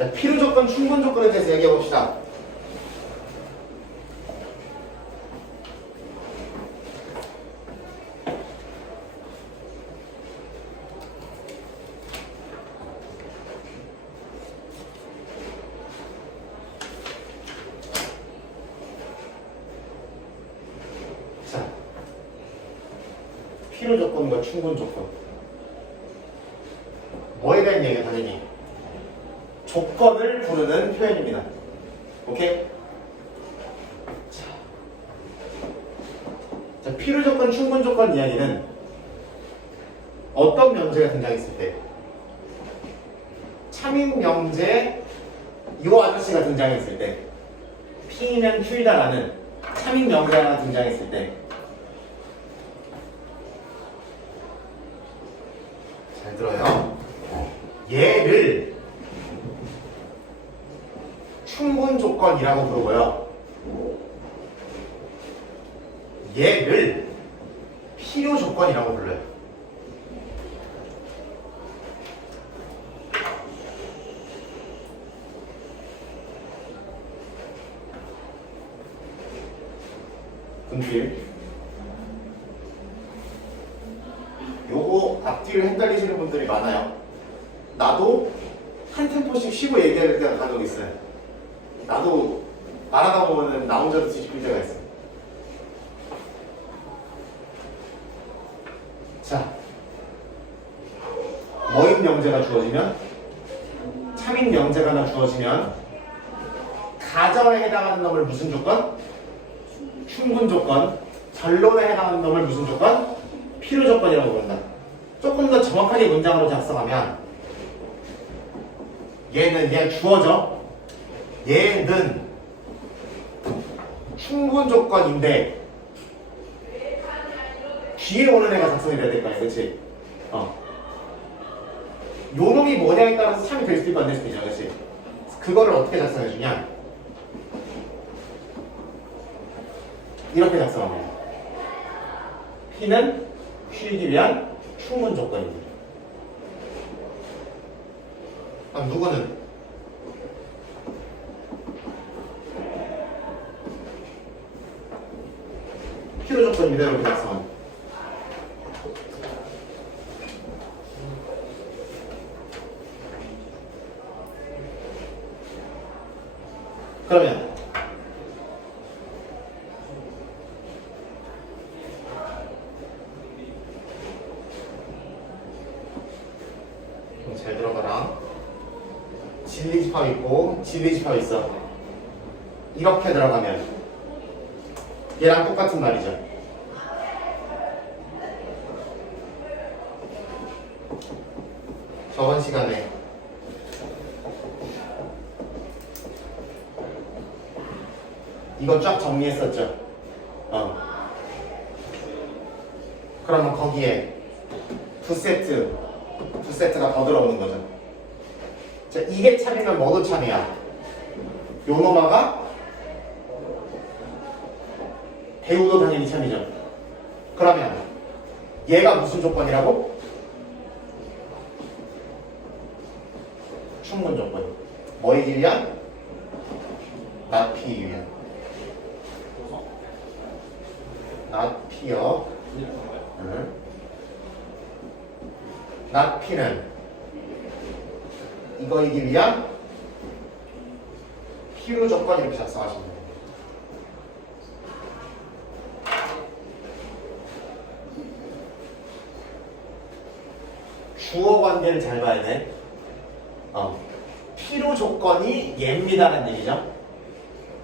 자, 필요 조건, 충분 조건에 대해서 얘기해 봅시다. 자, 필요 조건과 충분 조건. 뭐에 대한 얘기가 당연히 조건을 부르는 표현입니다. 오케이? 자, 필요 조건, 충분 조건 이야기는 어떤 명제가 등장했을 때, 참인 명제 요 아저씨가 등장했을 때, P면 Q이다라는 참인 명제가 등장했을 때, 잘 들어요. 얘를 충분 조건이라고 부르고요. 얘를 필요 조건이라고 불러요. 분필. 요거 앞뒤를 헷갈리시는 분들이 많아요. 나도 한 템포씩 쉬고 얘기할 때가 간혹 있어요. 나도 말하다 보면은 나 혼자도 뒤집힐 때가 있어요. 자, 뭐인 명제가 주어지면, 참인 명제가 하나 주어지면 가정에 해당하는 놈을 무슨 조건? 충분 조건. 결론에 해당하는 놈을 무슨 조건? 필요 조건이라고 부른다. 조금 더 정확하게 문장으로 작성하면, 얘 주어져. 얘는 충분 조건인데 뒤에 오는 애가 작성이 돼야 될 거 아니야, 그치? 요 놈이 뭐냐에 따라서 참이 될 수도 있고 안 될 수도 있잖아, 그치? 그거를 어떻게 작성해주냐? 이렇게 작성합니다. P는 Q이기 위한 충분 조건입니다. 그럼 누구는? 필요 조건 이대로 이렇게 작성합니다. 그러면 잘 들어봐라. 진리집합 있고 진리집합 있어. 이렇게 들어가면 얘랑 똑같은 말이죠. 저번 시간에 이거 쫙 정리했었죠. 그러면 거기에 두 세트가 더 들어오는 거죠. 자, 이게 참이면 뭐도 참이야? 요노마가 배우도 당연히 참이죠. 그러면 얘가 무슨 조건이라고? 충분 조건. 뭐이기 위한? not P이기 위한. not P요. not P는 이거이기 위한 필요 조건 이렇게 작성하시면 됩니다. 주어 관계를 잘 봐야 돼. 필요 조건이 얘입니다라는 얘기죠.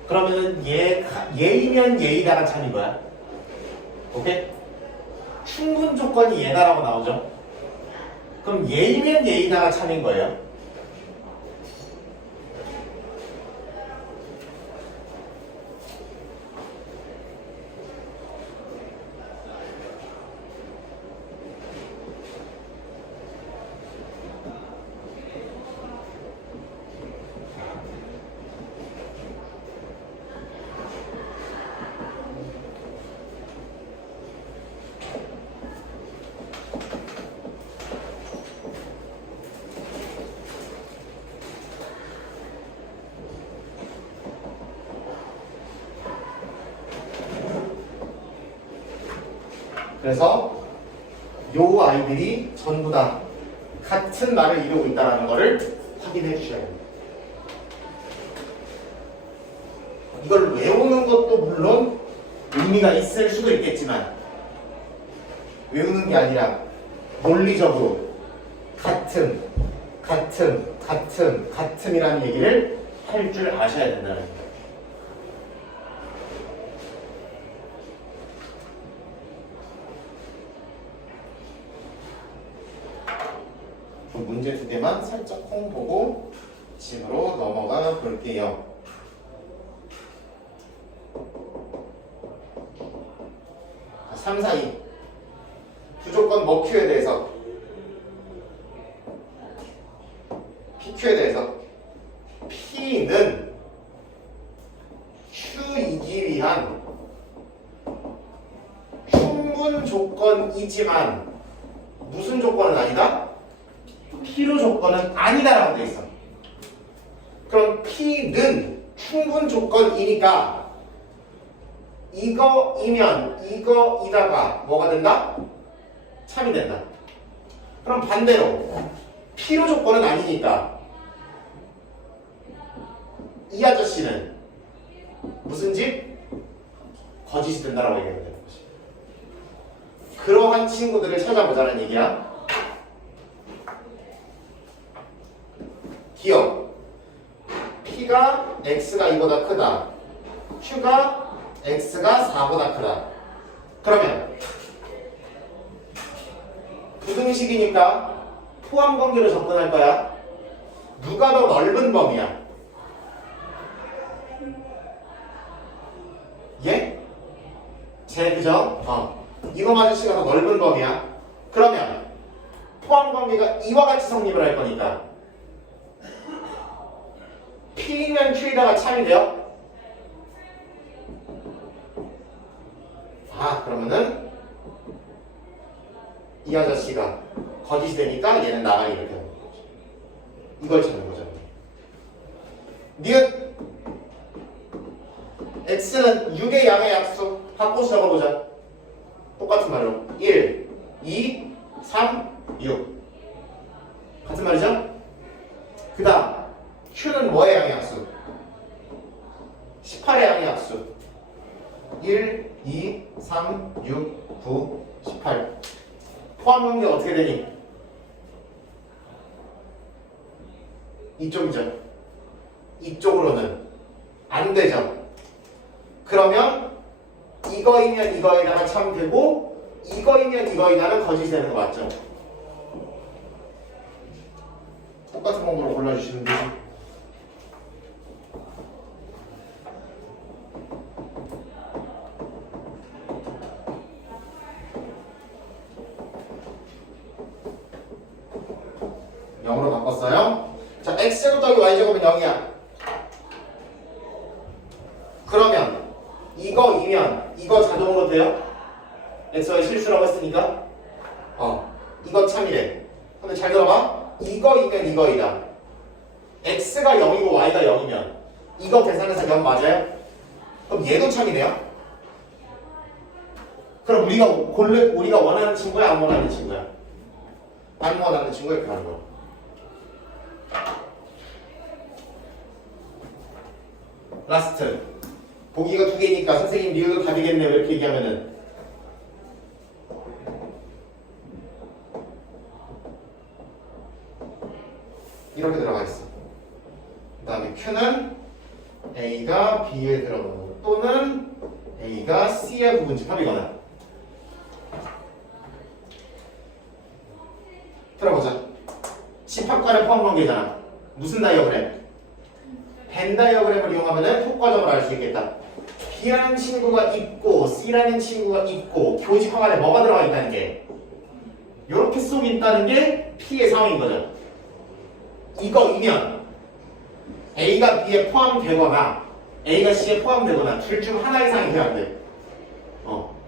그러면은 얘이면 얘이다가 참인 거야. 오케이? 충분 조건이 얘다라고 나오죠. 그럼 얘이면 얘이다가 참인 거예요. 그래서 요 아이들이 전부 다 같은 말을 이루고 있다는 것을 확인해 주셔야 됩니다. 이걸 외우는 것도 물론 의미가 있을 수도 있겠지만 외우는 게 아니라 논리적으로 같음이라는 얘기를 할 줄 아셔야 된다는 거예요. 문제 두 개만 살짝 콩 보고 집으로 넘어가 볼게요. 3, 4, 2 부조건 뭐 Q에 대해서 PQ에 대해서 P는 Q이기 위한 충분 조건이지만 무슨 조건은 아니다? 필요 조건은 아니다라고 돼 있어. 그럼 P는 충분 조건이니까 이거이면 이거이다가 뭐가 된다? 참이 된다. 그럼 반대로 필요 조건은 아니니까 이 아저씨는 무슨 집? 거짓이 된다라고 얘기하면 되는 거지. 그러한 친구들을 찾아보자는 얘기야. 기억. P가 X가 이보다 크다. Q가 X가 4보다 크다. 그러면 부등식이니까 포함 관계로 접근할 거야. 누가 더 넓은 범위야? 예? 그죠? 이거 맞으시가 더 넓은 범위야. 그러면 포함 관계가 이와 같이 성립을 할 거니까 P면 Q에다가 참이 돼요? 그러면은 이 아저씨가 거짓이 되니까 얘는 나가리 이렇게 하는 거지. 이걸 찾는 거죠. 니은 X는 6의 양의 약수 바꿔서 적어보자. 똑같은 말로 1, 2, 3, 6 같은 말이죠? 그 다음 Q는 뭐의 양의 약수? 18의 양의 약수 1, 2, 3, 6, 9, 18 포함 관계 어떻게 되니? 이쪽이죠. 이쪽으로는 안 되죠. 그러면 이거이면 이거에다가 참 되고 이거이면 이거에다가 거짓이 되는 거 맞죠? 똑같은 방법으로 골라주시면 되죠. 영으로 바꿨어요. 자, x제곱 더하기 y제곱은 0이야. 그러면 이거이면 이거 자동으로 돼요? xy 실수라고 했으니까 이거 참이래. 근데 잘 들어봐. 이거이면 이거이다. x가 0이고 y가 0이면 이거 계산해서 0 맞아요? 그럼 얘도 참이네요? 그럼 우리가 원하는 친구야 안 원하는 친구야? 안 원하는 친구 이렇게 하는 거야. 라스트. 보기가 두 개니까 선생님 리우도 다 되겠네 이렇게 얘기하면은 이렇게 들어가 있어. 그 다음에 Q는 A가 B에 들어가고 또는 A가 C의 부분집합이거나. 들어보자. 집합과의 포함관계잖아. 무슨 다이어그램? 벤 다이어그램을 이용하면 효과적으로 알 수 있겠다. B라는 친구가 있고 C라는 친구가 있고 교집합 안에 뭐가 들어가 있다는 게 이렇게 쏙 있다는 게 P의 상황인 거죠. 이거이면 A가 B에 포함되거나 A가 C에 포함되거나 둘 중 하나 이상이 돼야 돼.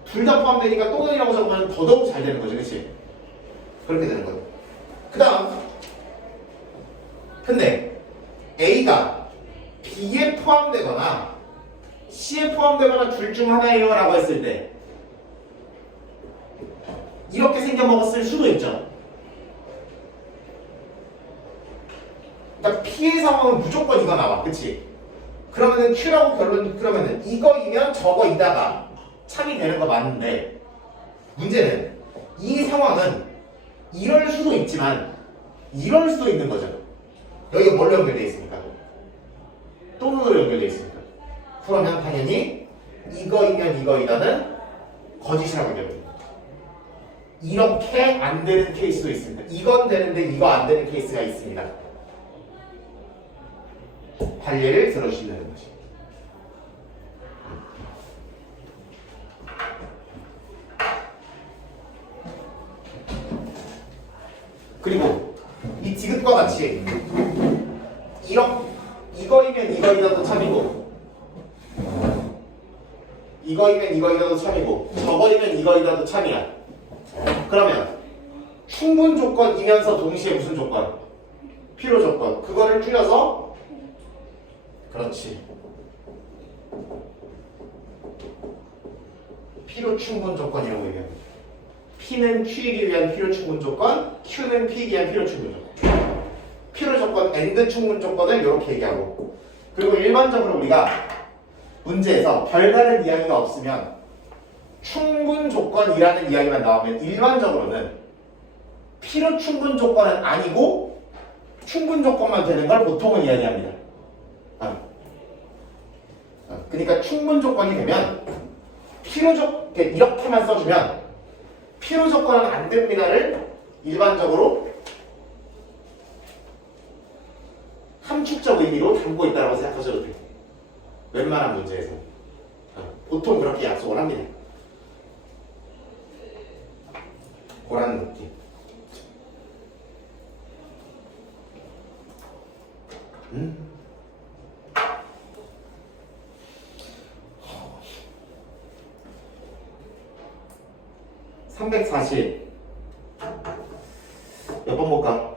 둘 다 포함되니까 또는이라고 적으면 더더욱 잘 되는 거죠. 그치? 그렇게 되는 거죠. 그 다음 근데 A가 B에 포함되거나 C에 포함되거나 둘 중 하나예요 라고 했을 때 이렇게 생겨먹었을 수도 있죠. 그러니까 P의 상황은 무조건 이거 나와. 그치? 그러면은 Q라고 그러면은 이거이면 저거이다가 참이 되는 거 맞는데 문제는 이 상황은 이럴 수도 있지만 이럴 수도 있는 거죠. 여기가 뭘로 연결되어 있습니까? 또는으로 연결되어 있습니까? 그러면 당연히 이거이면 이거이다는 거짓이라고 연결됩니다. 이렇게 안 되는 케이스도 있습니다. 이건 되는데 이거 안 되는 케이스가 있습니다. 관례를 들어주시면 되는 것입니다. 그리고 이 디귿과 같이 이거이면 이거이다도 참이고 이거이면 이거이다도 참이고 저거이면 이거이다도 참이야. 그러면 충분 조건이면서 동시에 무슨 조건? 필요 조건. 그거를 줄여서 그렇지. 필요 충분 조건이라고 얘기합니다. P는 Q이기 위한 필요 충분 조건, Q는 P이기 위한 필요 충분 조건. 필요 조건, AND 충분 조건을 이렇게 얘기하고. 그리고 일반적으로 우리가 문제에서 별다른 이야기가 없으면 충분 조건이라는 이야기만 나오면 일반적으로는 필요 충분 조건은 아니고 충분 조건만 되는 걸 보통은 이야기합니다. 그러니까 충분 조건이 되면 이렇게만 써주면 필요 조건은 안 됩니다를 일반적으로 함축적 의미로 담고 있다고 생각하셔도 돼요. 웬만한 문제에서 보통 그렇게 약속을 합니다. 그런 느낌. 340 몇 번 볼까?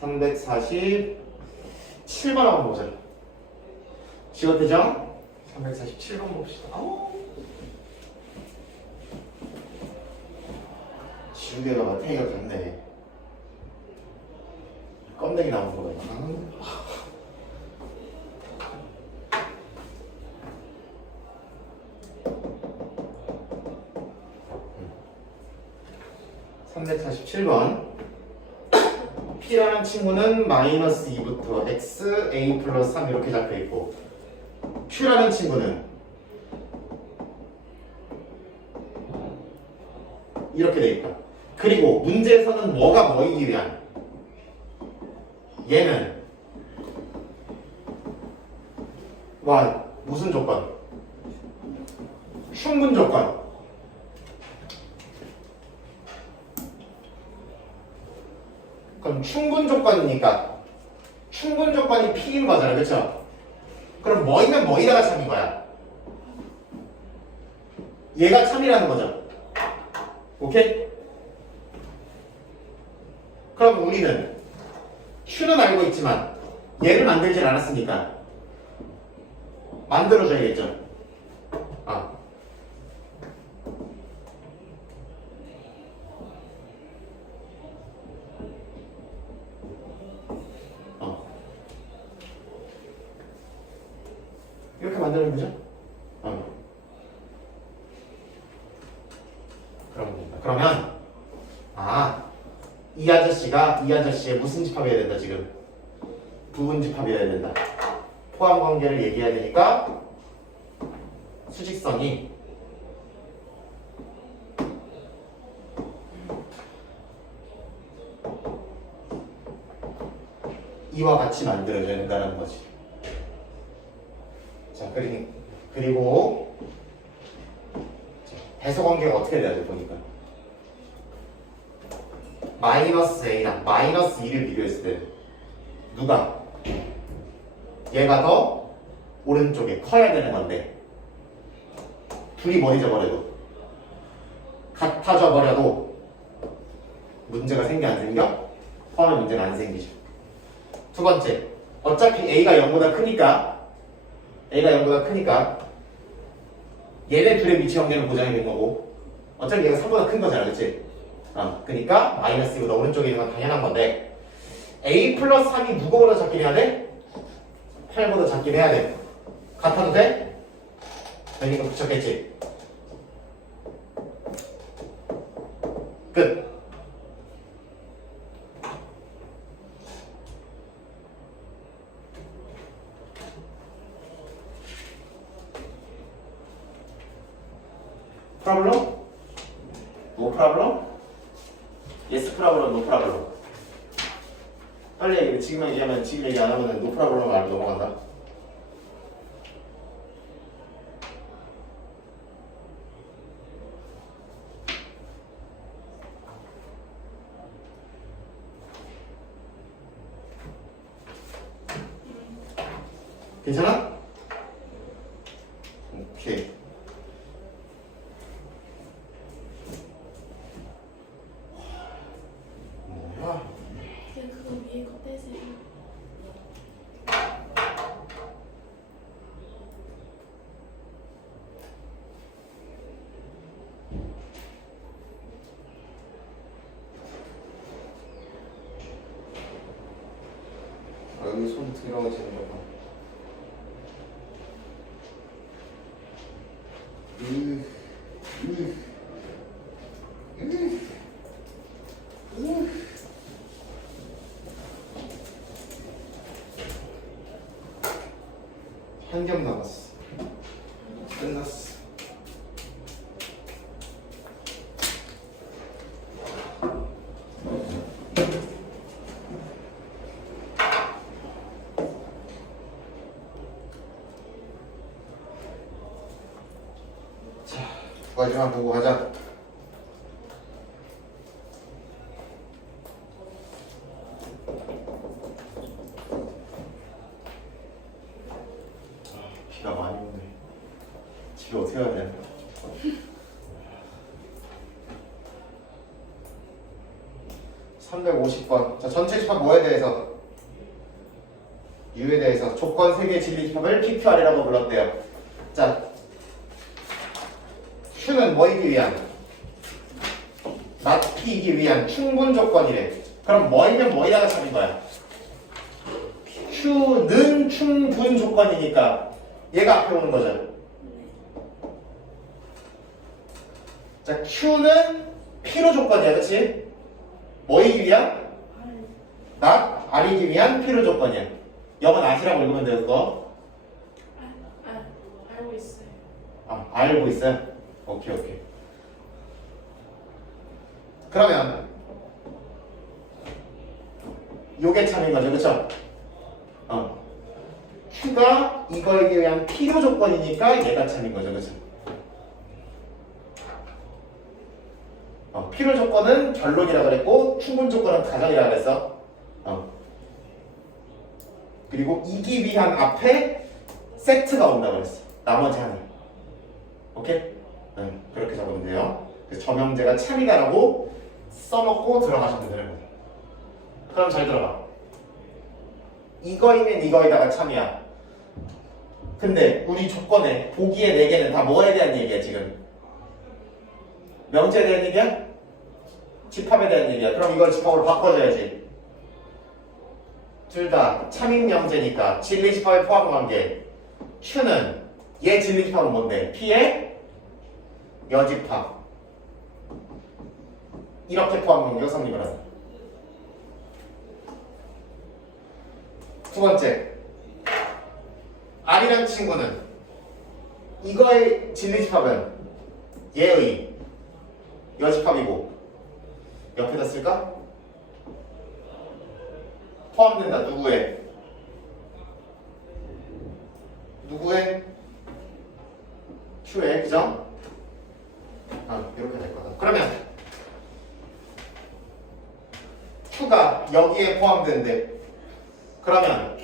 347번 한번 보자. 지워되죠? 347번 봅시다. 지우개가 태기가 같네. 껌내기 나오는 거야. 347번 P라는 친구는 마이너스 2부터 x, a 플러스 3 이렇게 잡혀있고 Q라는 친구는 이렇게 돼 있다. 그리고 문제에서는 뭐가 뭐이기 위한 얘는 무슨 조건? 충분 조건. 그럼 충분 조건이니까 충분 조건이 P인 거잖아. 그쵸? 그럼 뭐이면 뭐이다가 참인 거야. 얘가 참이라는 거죠. 오케이? 그럼 우리는 Q는 알고 있지만 얘를 만들진 않았으니까 만들어줘야겠죠. 이렇게 만드는 거죠? 그러면 이 아저씨가 이 아저씨의 무슨 집합이어야 된다 지금? 부분 집합이어야 된다. 포함 관계를 얘기해야 되니까 수직성이 이와 같이 만들어져야 된다는 거지. 자, 그리고 배수 관계가 어떻게 돼야 돼 보니까 마이너스 a랑 마이너스 2를 비교했을 때 누가 얘가 더 오른쪽에 커야 되는 건데 둘이 뭐해져 버려도 같아져 버려도 문제가 생겨 안 생겨? 포함의 문제가 안 생기죠. 두 번째, 어차피 a가 0보다 크니까 얘네 둘의 미치 관계는 보장이 된 거고 어차피 얘가 3보다 큰 거잖아, 그치? 그러니까 마이너스 2보다 오른쪽에 있는 건 당연한 건데 a 플러스 3이 누구보다 작긴 해야 돼? 8보다 작긴 해야 돼. 같아도 돼? 되니까 붙였겠지? 끝. problem? No problem? Yes problem, no problem. 빨리 얘기해. 지금 얘기하면 지금 얘기 안 하면 no problem으로 말고 넘어간다. 괜찮아? 오케이. 뭐야? 그냥 그거 위에 거 떼세요. 여기 손 들어가지는 거 봐. 한 겹 남았어. 끝났어. 자, 두 가지만 보고 가자. 비가 많이 오네. 집에 어떻게 가야 되나? (350번) 자, 전체 집합 뭐에 대해서? U에 대해서 조건 3개의 진리 집합을 PQR이라고 불렀대요. 자, Q는 뭐이기 위한? 맞피기 위한 충분 조건이래. 그럼 뭐이면 뭐이다가 참인 거야? Q는 충분 조건이니까 얘가 앞에 오는 거죠. 자, Q는 필요 조건이야, 그치? 뭐이기 위한? not R이기 위한 필요 조건이야. 영어 not이라고 읽으면 돼요, 그거. 알고 있어요. 알고 있어요? 오케이. 그러면 요게 참인 거죠, 그쵸? Q가 이거에 의한 필요 조건이니까 얘가 참인 거죠, 그쵸? 필요 조건은 결론이라 그랬고 충분 조건은 가정이라 그랬어. 그리고 이기 위한 앞에 세트가 온다 그랬어. 나머지 하나. 오케이? 그렇게 적으면 돼요. 그래서 정형제가 참이다라고 써먹고 들어가시면 되는 거예요. 그럼 잘 들어봐. 이거이면 이거에다가 참이야. 근데 우리 조건에 보기에 4개는 다 뭐에 대한 얘기야 지금? 명제에 대한 얘기야? 집합에 대한 얘기야. 그럼 이걸 집합으로 바꿔줘야지. 둘 다 참인 명제니까 진리 집합에 포함한 게 Q는 얘 진리 집합은 뭔데? P의 여집합. 이렇게 포함한 게 성립을 하자. 두 번째, R이라는 친구는 이거의 진리 집합은 얘의 여집합이고 옆에다 쓸까? 포함된다. 누구의? Q의, 그죠? 이렇게 될 거다. 그러면 Q가 여기에 포함되는데 그러면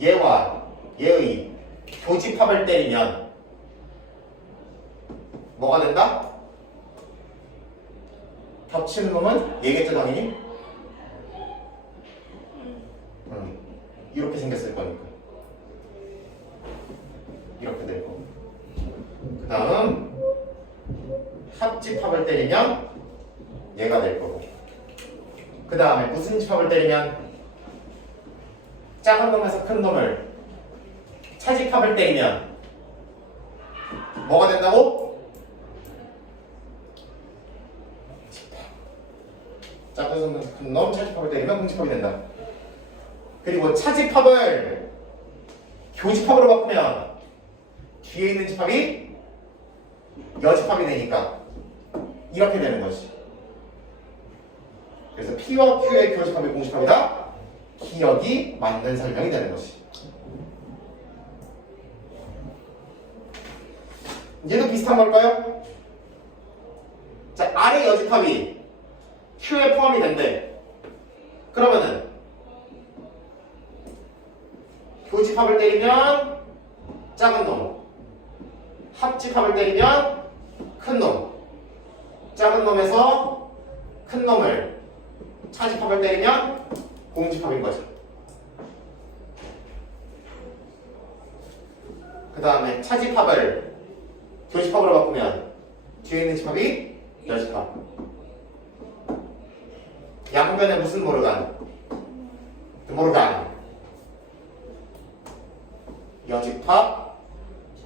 얘와 얘의 교집합을 때리면 뭐가 된다? 겹치는 놈은 얘겠죠 당연히? 이렇게 생겼을 거니까 이렇게 될 거고 집합을 때리면 얘가 될 거고, 그 다음에 무슨 집합을 때리면 작은 놈에서 큰 놈을 차집합을 때리면 뭐가 된다고? 집합. 작은 놈에서 큰 놈 차집합을 때리면 공집합이 된다. 그리고 차집합을 교집합으로 바꾸면 뒤에 있는 집합이 여집합이 되니까 이렇게 되는 것이. 그래서 P와 Q의 교집합이 공집합이다. 기억이 맞는 설명이 되는 것이. 얘도 비슷한 걸까요? 자, 아래 여집합이 Q에 포함이 된대. 그러면은 교집합을 때리면 작은 놈, 합집합을 때리면 큰 놈, 작은 놈에서 큰 놈을 차집합을 때리면 공집합인 거죠. 그 다음에 차집합을 교집합으로 바꾸면 뒤에 있는 집합이 여집합. 양변에 무슨 모르간? 모르간. 여집합,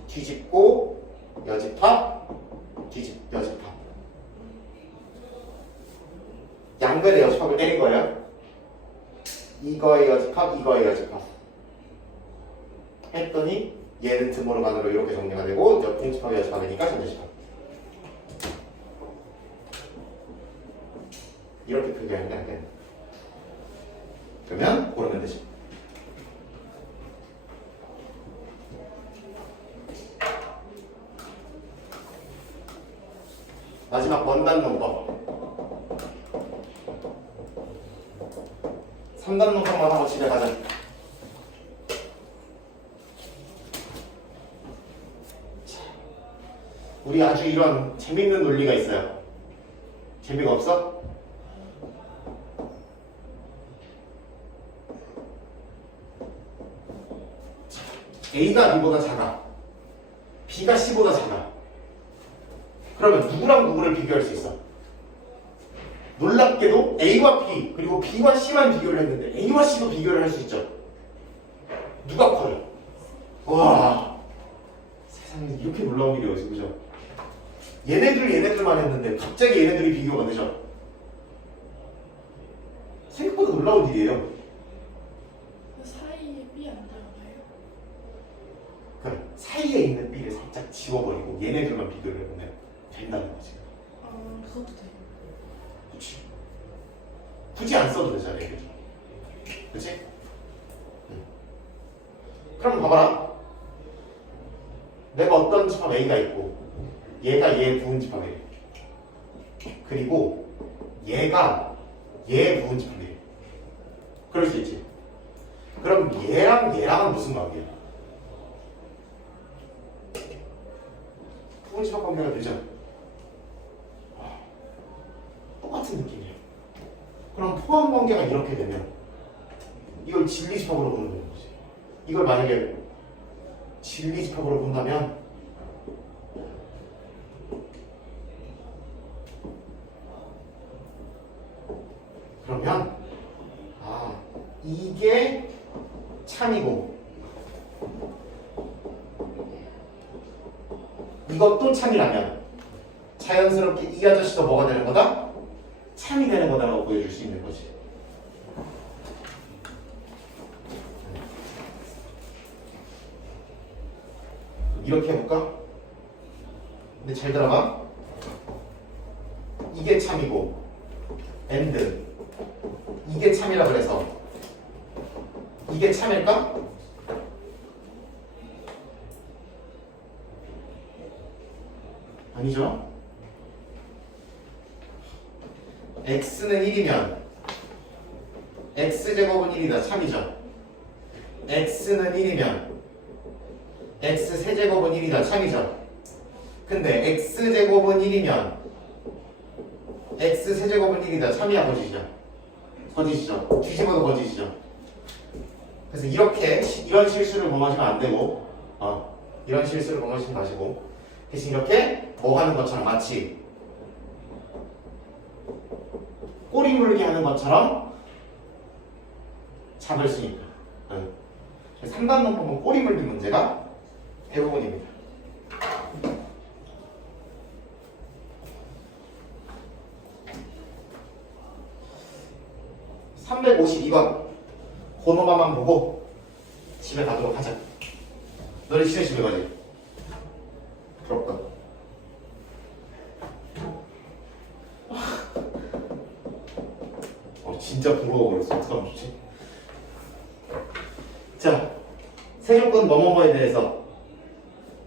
뒤집고, 여집합, 여집합. 양변에 여집합을 때린 거예요. 이거의 여집합, 이거의 여집합. 했더니 얘는 드모르간으로 이렇게 정리가 되고 공집합이 여집합이니까 전제집합. 이렇게 표기하면 되는데 그러면 고르면 되죠. 마지막 원단 논법 3단 논법만 하고 집에 가자. 우리 아주 이런 재밌는 논리가 있어요. 재미가 없어? A가 B보다 작아. B가 C보다 작아. 그러면 누구랑 누구를 비교할 수 있어? 놀랍게도 A와 B 그리고 B와 C만 비교를 했는데 A와 C도 비교를 할 수 있죠. 누가 커요? 와, 세상에 이렇게 놀라운 일이 어디서, 그죠? 얘네들만 했는데 갑자기 얘네들이 비교가 되죠. 생각보다 놀라운 일이에요. 그 사이에 B 안 들어가요? 그럼 사이에 있는 B를 살짝 지워버리고 얘네들만 비교를 해보면 된다는 거지. 그것도 돼요. 그렇지. 굳이 안 써도 되잖아, 얘네들. 그렇지? 그럼 봐봐라. 내가 어떤 집합 A가 있고 얘가 얘 부은 집합이래. 그리고 얘가 얘 부은 집합이래. 그럴 수 있지. 그럼 얘랑은 무슨 관계야? 부은 집합 관계가 되잖아. 똑같은 느낌이에요. 그럼 포함 관계가 이렇게 되면 이걸 진리집합으로 보는 거지. 이걸 만약에 진리집합으로 본다면 그러면 이게 참이고 이것도 참이라면 자연스럽게 이 아저씨도 뭐가 되는 거다? 참이 되는 거다라고 보여줄 수 있는 거지. 이렇게 해볼까? 근데 잘 들어봐. 이게 참이고 and 이게 참이라 그래서 이게 참일까? 아니죠. x는 1이면 x제곱은 1이다. 참이죠. x는 1이면 x 세제곱은 1이다. 참이죠. 근데 x제곱은 1이면 x 세제곱은 1이다. 참이야, 거짓이죠? 거짓이죠. 뒤집어도 거짓이죠. 그래서 이런 실수를 범하시면 안 되고 이런 실수를 범하시지 마시고 대신 이렇게 뭐 하는 것처럼 마치 꼬리 물기 하는 것처럼 잡을 수 있다. 3단 논법은 꼬리 물기 문제가 대부분입니다. (352번) 고노마만 보고 집에 가도록 하자. 너네 진짜 집에 가지? 부럽다. 진짜 부러워버렸어. 어떡하면 좋지? 자, 세조건 뭐뭐뭐에 대해서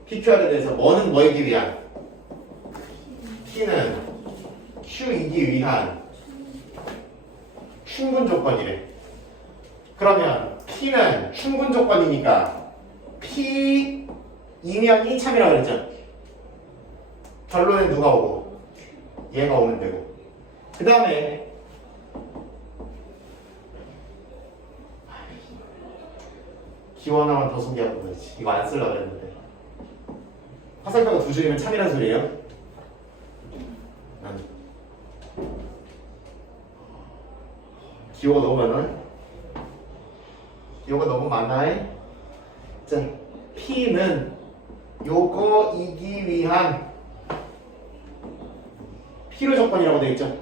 PQR에 대해서 뭐는 뭐이기 위한? P는 Q이기 위한 충분 조건이래. 그러면 P는 충분 조건이니까 P이면이 참이라고 그랬죠? 결론엔 누가 오고? 얘가 오면 되고. 그 다음에 기호 하나만 더 소개하고 가야지. 이거 안 쓰려고 그랬는데. 화살표가 두 줄이면 참이란 소리예요? 기호가 너무 많아? 기호가 너무 많아? 자, P는 요거이기 위한 필요 조건이라고 되어 있죠?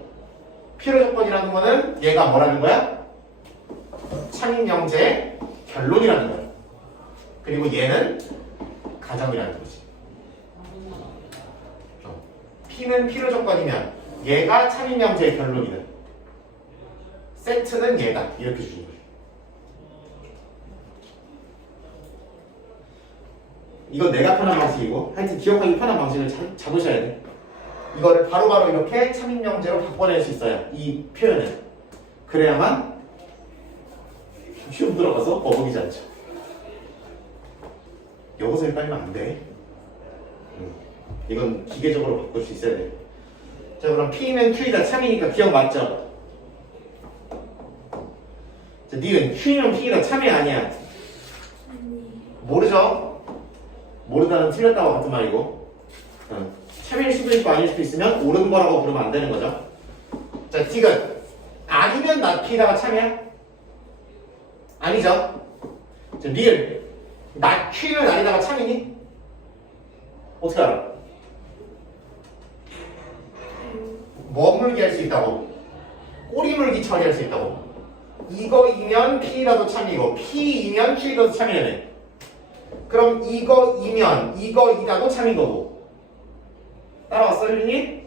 필요 조건이라는 거는 얘가 뭐라는 거야? 참인 영재의 결론이라는 거야. 그리고 얘는 가정이라는 거지. P는 필요 조건이면 얘가 참인 영재의 결론이다. 세트는 얘다. 이렇게 주는 거예요. 이건 내가 편한 방식이고 하여튼 기억하기 편한 방식을 잡으셔야 돼. 이거를 바로바로 이렇게 참인 영재로 바꿔낼 수 있어요. 이 표현을. 그래야만 시험 들어가서 버벅이지 않죠. 여기서 헷갈리면 안 돼. 이건 기계적으로 바꿀 수 있어야 돼. 자, 그럼 P는 Q이다 참이니까 기억 맞죠? 자, 니은 Q는 P이다 참이 아니야. 모르죠? 모르다는 틀렸다고 같은 말이고. 참일 수도 있고 아닐 수도 있으면 옳은 거라고 부르면 안 되는 거죠. 자, 디귿 아니면 나 P다가 참이야? 아니죠? 자, 리을 나 Q는 아니다가 참이니? 어떻게 알아? 머물기 할 수 있다고. 꼬리물기 처리할 수 있다고. 이거이면 P라도 참이고 P이면 Q라도 참이라네. 그럼 이거이면 이거이다도 참인 거고. 따라왔어, 혜린이?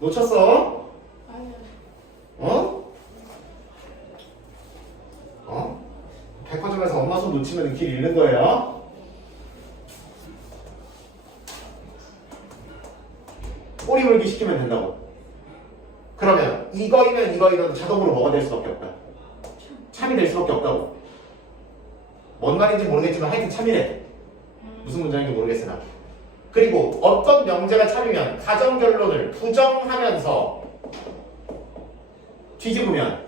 놓쳤어? 아니야. 어? 백화점에서 엄마 손 놓치면 길 잃는 거예요. 꼬리 물기 시키면 된다고. 그러면 이거이면 이거이면 자동으로 뭐가 될 수밖에 없다. 참이 될 수밖에 없다고. 뭔 말인지 모르겠지만 하여튼 참이래. 무슨 문장인지 모르겠으나. 그리고 어떤 명제가 참이면 가정 결론을 부정하면서 뒤집으면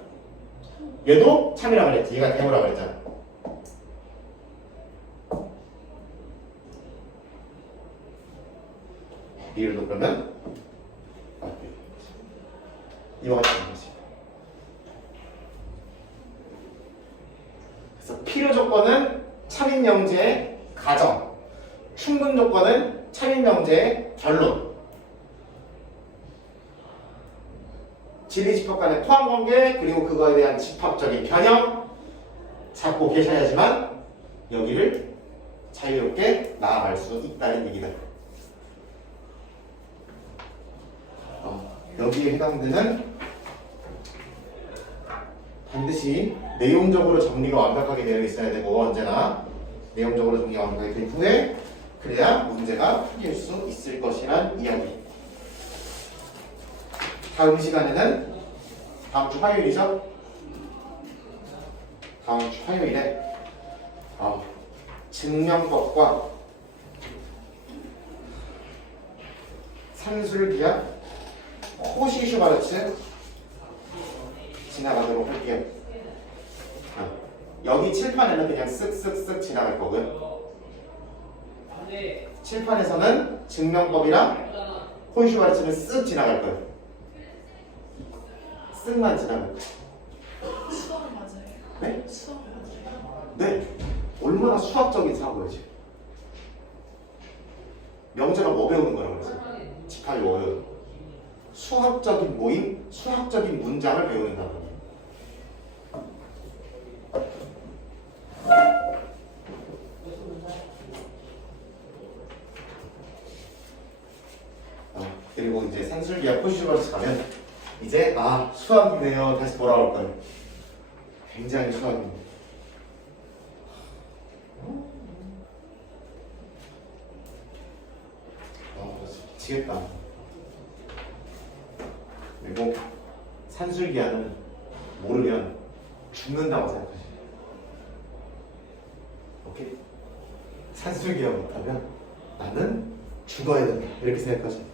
얘도 참이라고 그랬지. 얘가 대모라고 그랬잖아. 리을도 그러면 이와 같이 되는 거지. 그래서 필요 조건은 참인 명제의 가정, 충분 조건은 참인 명제의 결론. 진리집합 간의 포함관계 그리고 그거에 대한 집합적인 변형 잡고 계셔야지만 여기를 자유롭게 나아갈 수 있다는 얘기다. 여기에 해당되는 반드시 내용적으로 정리가 완벽하게 되어 있어야 되고 언제나 내용적으로 정리가 완벽하게 된 후에 그래야 문제가 풀릴 수 있을 것이란 이야기. 다음 시간에는 다음 주 화요일이죠? 다음 주 화요일에 증명법과 산술기하 코시-슈바르츠 지나가도록 할게요. 여기 칠판에는 그냥 쓱쓱쓱 지나갈 거고요. 칠판에서는 증명법이랑 코시-슈바르츠는 쓱 지나갈 거예요. 쓱만 지나면 수학 맞아요. 네? 수학 맞아요. 네. 얼마나 수학적인 사고야지. 명제가 뭐 배우는 거라고 그랬어요? 18월 수학적인 모임, 수학적인 문장을 배우는 단어예요. 그리고 이제 산술기하 포지션으로 가면 이제 수학이네요. 다시 돌아올 거예요. 굉장히 수학입니다. 미치겠다. 그리고 산술기하는 모르면 죽는다고 생각하시죠. 오케이? 산술기하 못하면 나는 죽어야 된다. 이렇게 생각하시죠.